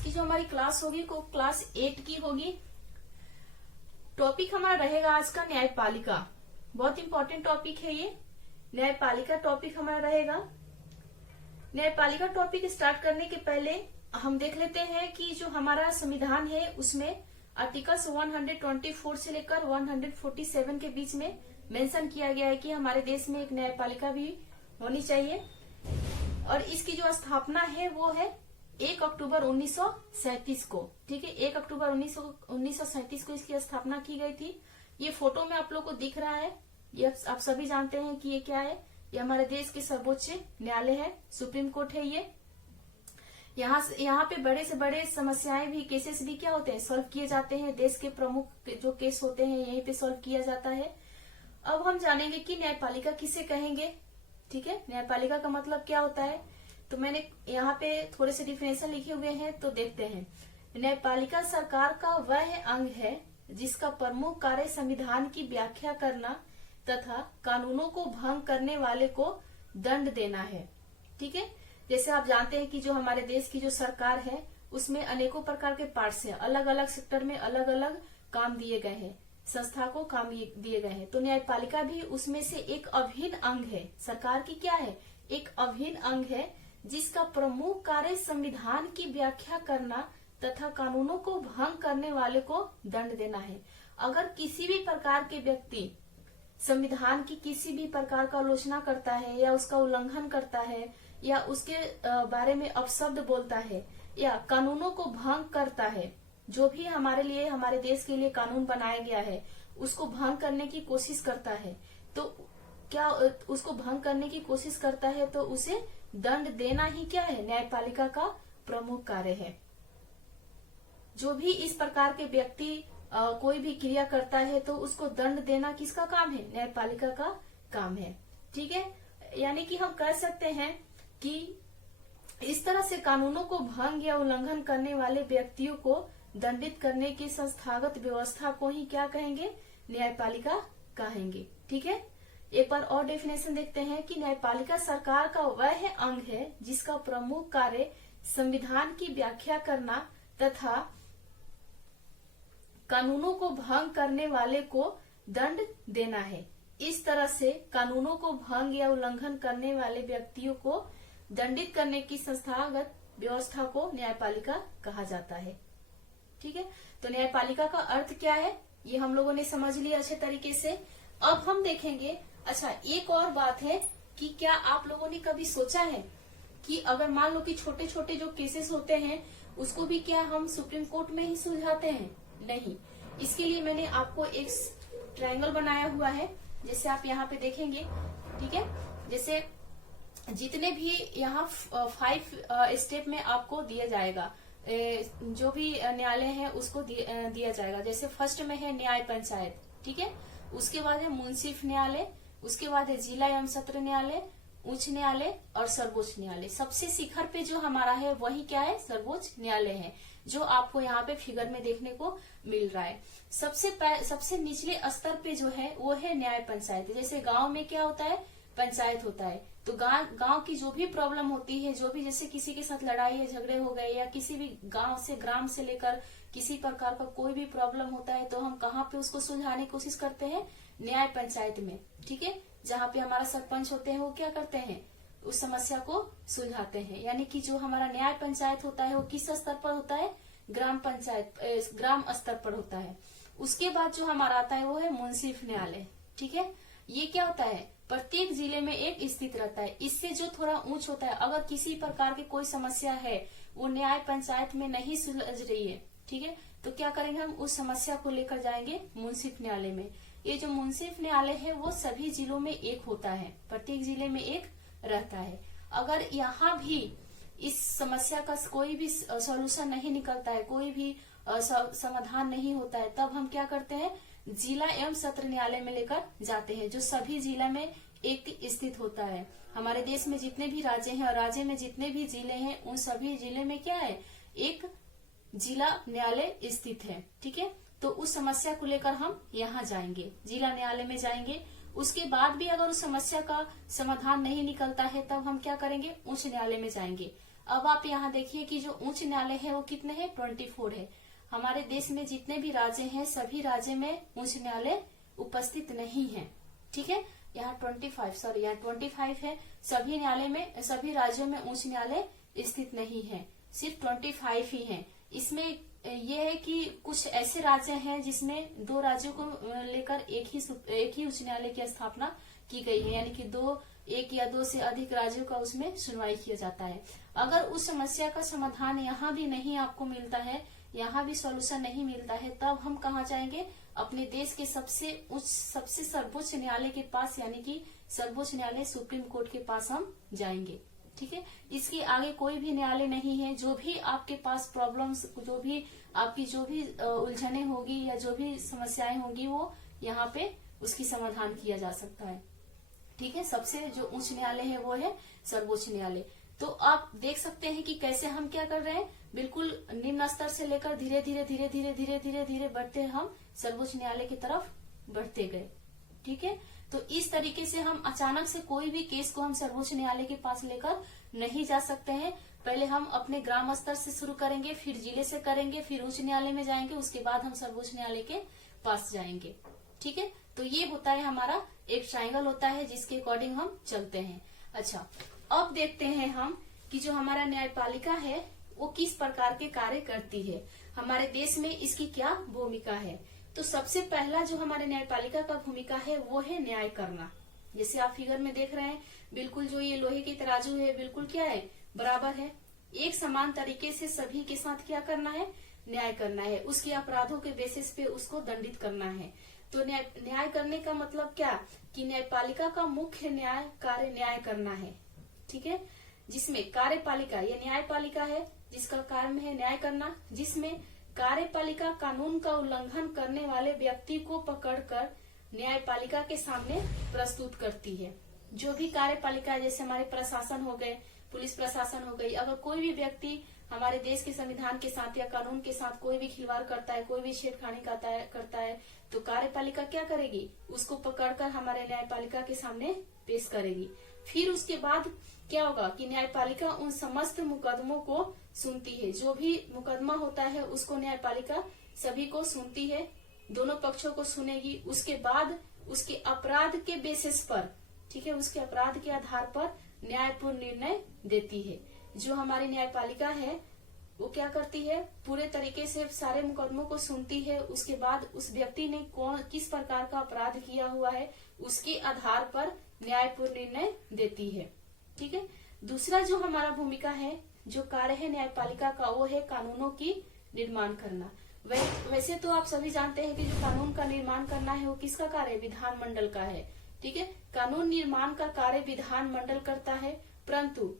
आज की जो हमारी क्लास होगी वो क्लास 8 की होगी। टॉपिक हमारा रहेगा आज का न्यायपालिका। बहुत इंपॉर्टेंट टॉपिक है ये। न्यायपालिका टॉपिक हमारा रहेगा। न्यायपालिका टॉपिक स्टार्ट करने के पहले हम देख लेते हैं कि जो हमारा संविधान है उसमें आर्टिकल्स 124 से लेकर 147 के बीच में मेंशन किया गया है कि हमारे देश में एक न्यायपालिका भी होनी चाहिए। और इसकी जो स्थापना है वो है 1 अक्टूबर 1937 को। ठीक है, 1 अक्टूबर 1937 को इसकी स्थापना की गई थी। ये फोटो में आप लोग को दिख रहा है। ये आप सभी जानते हैं कि ये क्या है। ये हमारे देश के सर्वोच्च न्यायालय है, सुप्रीम कोर्ट है ये। यहाँ पे बड़े से बड़े समस्याएं भी, केसेस भी क्या होते हैं, सॉल्व किए जाते हैं। देश के प्रमुख जो केस होते हैं यहीं पे सॉल्व किया जाता है। अब हम जानेंगे कि न्यायपालिका किसे कहेंगे। ठीक है, न्यायपालिका का मतलब क्या होता है। तो मैंने यहाँ पे थोड़े से डिफिनेशन लिखे हुए हैं, तो देखते हैं। न्यायपालिका सरकार का वह अंग है जिसका प्रमुख कार्य संविधान की व्याख्या करना तथा कानूनों को भंग करने वाले को दंड देना है। ठीक है, जैसे आप जानते हैं कि जो हमारे देश की जो सरकार है उसमें अनेकों प्रकार के पार्ट्स हैं। अलग अलग सेक्टर में अलग अलग काम दिए गए हैं, संस्था को काम दिए गए हैं। तो न्यायपालिका भी उसमें से एक अभिन्न अंग है। सरकार की क्या है, एक अभिन्न अंग है जिसका प्रमुख कार्य संविधान की व्याख्या करना तथा कानूनों को भंग करने वाले को दंड देना है। अगर किसी भी प्रकार के व्यक्ति संविधान की किसी भी प्रकार का आलोचना करता है या उसका उल्लंघन करता है या उसके बारे में अपशब्द बोलता है या कानूनों को भंग करता है, जो भी हमारे लिए, हमारे देश के लिए कानून बनाया गया है उसको भंग करने की कोशिश करता है, तो क्या उसको भंग करने की कोशिश करता है तो उसे दंड देना ही क्या है, न्यायपालिका का प्रमुख कार्य है। जो भी इस प्रकार के व्यक्ति कोई भी क्रिया करता है तो उसको दंड देना किसका काम है, न्यायपालिका का काम है। ठीक है, यानी कि हम कह सकते हैं कि इस तरह से कानूनों को भंग या उल्लंघन करने वाले व्यक्तियों को दंडित करने की संस्थागत व्यवस्था को ही क्या कहेंगे, न्यायपालिका कहेंगे। ठीक है, एक बार और डेफिनेशन देखते हैं कि न्यायपालिका सरकार का वह अंग है जिसका प्रमुख कार्य संविधान की व्याख्या करना तथा कानूनों को भंग करने वाले को दंड देना है। इस तरह से कानूनों को भंग या उल्लंघन करने वाले व्यक्तियों को दंडित करने की संस्थागत व्यवस्था को न्यायपालिका कहा जाता है। ठीक है, तो न्यायपालिका का अर्थ क्या है ये हम लोगों ने समझ लिया अच्छे तरीके से। अब हम देखेंगे, अच्छा एक और बात है कि क्या आप लोगों ने कभी सोचा है कि अगर मान लो कि छोटे छोटे जो केसेस होते हैं उसको भी क्या हम सुप्रीम कोर्ट में ही सुलझाते हैं? नहीं, इसके लिए मैंने आपको एक ट्रायंगल बनाया हुआ है, जैसे आप यहाँ पे देखेंगे। ठीक है, जैसे जितने भी यहाँ 5 स्टेप में आपको दिया जाएगा, जो भी न्यायालय है उसको दिया जाएगा। जैसे फर्स्ट में है न्याय पंचायत, ठीक है, उसके बाद है मुंसिफ न्यायालय, उसके बाद है जिला एवं सत्र न्यायालय, उच्च न्यायालय और सर्वोच्च न्यायालय। सबसे शिखर पे जो हमारा है वही क्या है, सर्वोच्च न्यायालय है, जो आपको यहाँ पे फिगर में देखने को मिल रहा है। सबसे निचले स्तर पे जो है वो है न्याय पंचायत। जैसे गांव में क्या होता है, पंचायत होता है, तो गांव की जो भी प्रॉब्लम होती है, जो भी जैसे किसी के साथ लड़ाई या झगड़े हो गए या किसी भी ग्राम से लेकर किसी प्रकार का कोई भी प्रॉब्लम होता है तो हम कहाँ पे उसको सुलझाने की कोशिश करते हैं, न्याय पंचायत में। ठीक है, जहाँ पे हमारा सरपंच होते हैं वो क्या करते हैं, उस समस्या को सुलझाते हैं। यानी कि जो हमारा न्याय पंचायत होता है वो किस स्तर पर होता है, ग्राम पंचायत, ग्राम स्तर पर होता है। उसके बाद जो हमारा आता है वो है मुंसिफ न्यायालय। ठीक है, ये क्या होता है, प्रत्येक जिले में एक स्थित रहता है। इससे जो थोड़ा ऊंच होता है, अगर किसी प्रकार की कोई समस्या है वो न्याय पंचायत में नहीं सुलझ रही है, ठीक है, तो क्या करेंगे, हम उस समस्या को लेकर जाएंगे मुंसिफ न्यायालय में। ये जो मुंसिफ न्यायालय है वो सभी जिलों में एक होता है, प्रत्येक जिले में एक रहता है। अगर यहाँ भी इस समस्या का कोई भी सॉल्यूशन नहीं निकलता है, कोई भी समाधान नहीं होता है, तब हम क्या करते हैं, जिला एवं सत्र न्यायालय में लेकर जाते हैं, जो सभी जिला में एक स्थित होता है। हमारे देश में जितने भी राज्य हैं और राज्य में जितने भी जिले हैं उन सभी जिले में क्या है, एक जिला न्यायालय स्थित है। ठीक है, तो उस समस्या को लेकर हम यहाँ जाएंगे, जिला न्यायालय में जाएंगे। उसके बाद भी अगर उस समस्या का समाधान नहीं निकलता है तब हम क्या करेंगे, उच्च न्यायालय में जाएंगे। अब आप यहाँ देखिए कि जो उच्च न्यायालय है वो कितने हैं, 24 है। हमारे देश में जितने भी राज्य हैं सभी राज्य में उच्च न्यायालय उपस्थित नहीं है। ठीक है, यहाँ 25 है। सभी न्यायालय में, सभी राज्यों में उच्च न्यायालय स्थित नहीं है, सिर्फ 25 ही है। इसमें ये है कि कुछ ऐसे राज्य हैं जिसमें 2 राज्यों को लेकर एक ही उच्च न्यायालय की स्थापना की गई है, यानी कि 1 या 2 से अधिक राज्यों का उसमें सुनवाई किया जाता है। अगर उस समस्या का समाधान यहाँ भी नहीं आपको मिलता है, यहाँ भी सॉल्यूशन नहीं मिलता है, तब हम कहाँ जाएंगे, अपने देश के सबसे सर्वोच्च न्यायालय के पास, यानी कि सर्वोच्च न्यायालय सुप्रीम कोर्ट के पास हम जाएंगे। ठीक है, इसके आगे कोई भी न्यायालय नहीं है। जो भी आपके पास प्रॉब्लम्स, आपकी जो भी उलझने होगी या जो भी समस्याएं होंगी, वो यहाँ पे उसकी समाधान किया जा सकता है। ठीक है, सबसे जो उच्च न्यायालय है वो है सर्वोच्च न्यायालय। तो आप देख सकते हैं कि कैसे हम क्या कर रहे हैं, बिल्कुल निम्न स्तर से लेकर धीरे धीरे बढ़ते हम सर्वोच्च न्यायालय की तरफ बढ़ते गए। ठीक है, तो इस तरीके से हम अचानक से कोई भी केस को हम सर्वोच्च न्यायालय के पास लेकर नहीं जा सकते हैं। पहले हम अपने ग्राम स्तर से शुरू करेंगे, फिर जिले से करेंगे, फिर उच्च न्यायालय में जाएंगे, उसके बाद हम सर्वोच्च न्यायालय के पास जाएंगे। ठीक है, तो ये होता है हमारा एक ट्रायंगल होता है जिसके अकॉर्डिंग हम चलते हैं। अच्छा, अब देखते हैं हम कि जो हमारा न्यायपालिका है वो किस प्रकार के कार्य करती है, हमारे देश में इसकी क्या भूमिका है। तो सबसे पहला जो हमारे न्यायपालिका का भूमिका है वो है न्याय करना। जैसे आप फिगर में देख रहे हैं, बिल्कुल जो ये लोहे की तराजू है बिल्कुल क्या है, बराबर है। एक समान तरीके से सभी के साथ क्या करना है, न्याय करना है। उसके अपराधों के बेसिस पे उसको दंडित करना है। तो न्याय करने का मतलब क्या, कि न्यायपालिका का मुख्य कार्य न्याय करना है। ठीक है, जिसमें कार्यपालिका, ये न्यायपालिका है जिसका काम है न्याय करना, जिसमें कार्यपालिका कानून का उल्लंघन करने वाले व्यक्ति को पकड़कर न्यायपालिका के सामने प्रस्तुत करती है। जो भी कार्यपालिका है, जैसे हमारे प्रशासन हो गए, पुलिस प्रशासन हो गई, अगर कोई भी व्यक्ति हमारे देश के संविधान के साथ या कानून के साथ कोई भी खिलवाड़ करता है, कोई भी छेड़खानी करता है, तो कार्यपालिका क्या करेगी, उसको पकड़कर हमारे न्यायपालिका के सामने पेश करेगी। फिर उसके बाद क्या होगा कि न्यायपालिका उन समस्त मुकदमों को सुनती है। जो भी मुकदमा होता है उसको न्यायपालिका सभी को सुनती है, दोनों पक्षों को सुनेगी। उसके बाद उसके अपराध के बेसिस पर, ठीक है, उसके अपराध के आधार पर न्यायपूर्ण निर्णय देती है। जो हमारी न्यायपालिका है वो क्या करती है, पूरे तरीके से सारे मुकदमों को सुनती है। उसके बाद उस व्यक्ति ने किस प्रकार का अपराध किया हुआ है उसके आधार पर न्यायपूर्ण निर्णय देती है। ठीक है, दूसरा जो हमारा भूमिका है, जो कार्य है न्यायपालिका का, वो है कानूनों की निर्माण करना। वैसे तो आप सभी जानते हैं कि जो कानून का निर्माण करना है वो किसका कार्य है, विधानमंडल का है। ठीक है, कानून निर्माण का कार्य विधानमंडल करता है, परंतु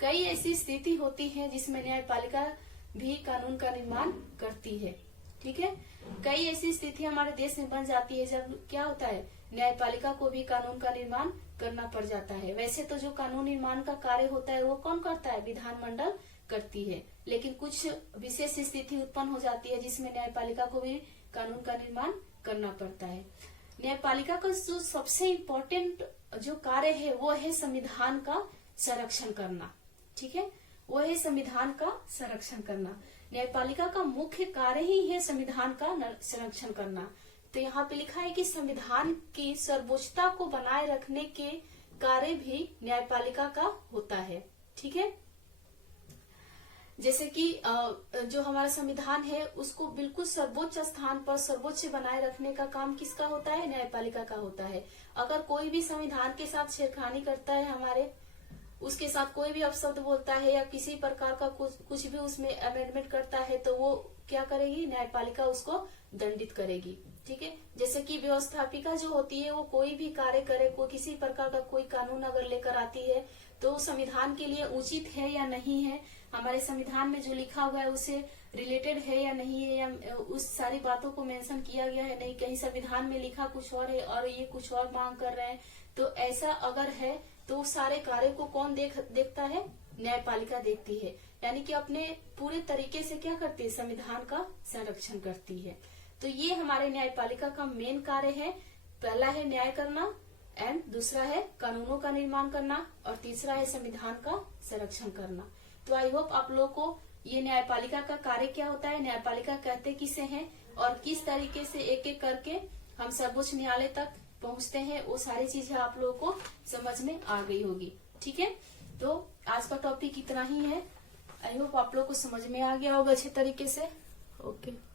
कई ऐसी स्थिति होती है जिसमें न्यायपालिका भी कानून का निर्माण करती है। ठीक है, कई ऐसी स्थिति हमारे देश में बन जाती है जब क्या होता है, न्यायपालिका को भी कानून का निर्माण करना पड़ जाता है। वैसे तो जो कानून निर्माण का कार्य होता है वो कौन करता है, विधानमंडल करती है, लेकिन कुछ विशेष स्थिति उत्पन्न हो जाती है जिसमें न्यायपालिका को भी कानून का निर्माण करना पड़ता है। न्यायपालिका का जो सबसे इम्पोर्टेंट जो कार्य है वो है संविधान का संरक्षण करना। ठीक है, वो है संविधान का संरक्षण करना। न्यायपालिका का मुख्य कार्य ही है संविधान का संरक्षण करना। तो यहाँ पे लिखा है कि संविधान की सर्वोच्चता को बनाए रखने के कार्य भी न्यायपालिका का होता है। ठीक है, जैसे कि जो हमारा संविधान है उसको बिल्कुल सर्वोच्च स्थान पर सर्वोच्च बनाए रखने का काम किसका होता है, न्यायपालिका का होता है। अगर कोई भी संविधान के साथ छेड़खानी करता है, हमारे उसके साथ कोई भी अपशब्द बोलता है या किसी प्रकार का कुछ भी उसमें अमेंडमेंट करता है, तो वो क्या करेगी, न्यायपालिका उसको दंडित करेगी। ठीक है, जैसे कि व्यवस्थापिका जो होती है वो कोई भी कार्य करे, कोई किसी प्रकार का कोई कानून अगर लेकर आती है तो संविधान के लिए उचित है या नहीं है, हमारे संविधान में जो लिखा हुआ है उससे रिलेटेड है या नहीं है, या उस सारी बातों को मेंशन किया गया है नहीं, कहीं संविधान में लिखा कुछ और है और ये कुछ और मांग कर रहे हैं। तो ऐसा अगर है तो सारे कार्य को कौन देखता है, न्यायपालिका देखती है, यानी कि अपने पूरे तरीके से क्या करती है, संविधान का संरक्षण करती है। तो ये हमारे न्यायपालिका का मेन कार्य है। पहला है न्याय करना एंड दूसरा है कानूनों का निर्माण करना और तीसरा है संविधान का संरक्षण करना। तो आई होप आप लोगों को ये न्यायपालिका का कार्य क्या होता है, न्यायपालिका कहते किसे हैं और किस तरीके से एक एक करके हम सर्वोच्च न्यायालय तक पहुंचते हैं, वो सारी चीजें आप लोगों को समझ में आ गई होगी। ठीक है, तो आज का टॉपिक इतना ही है। आई होप आप लोगों को समझ में आ गया होगा अच्छे तरीके से। ओके।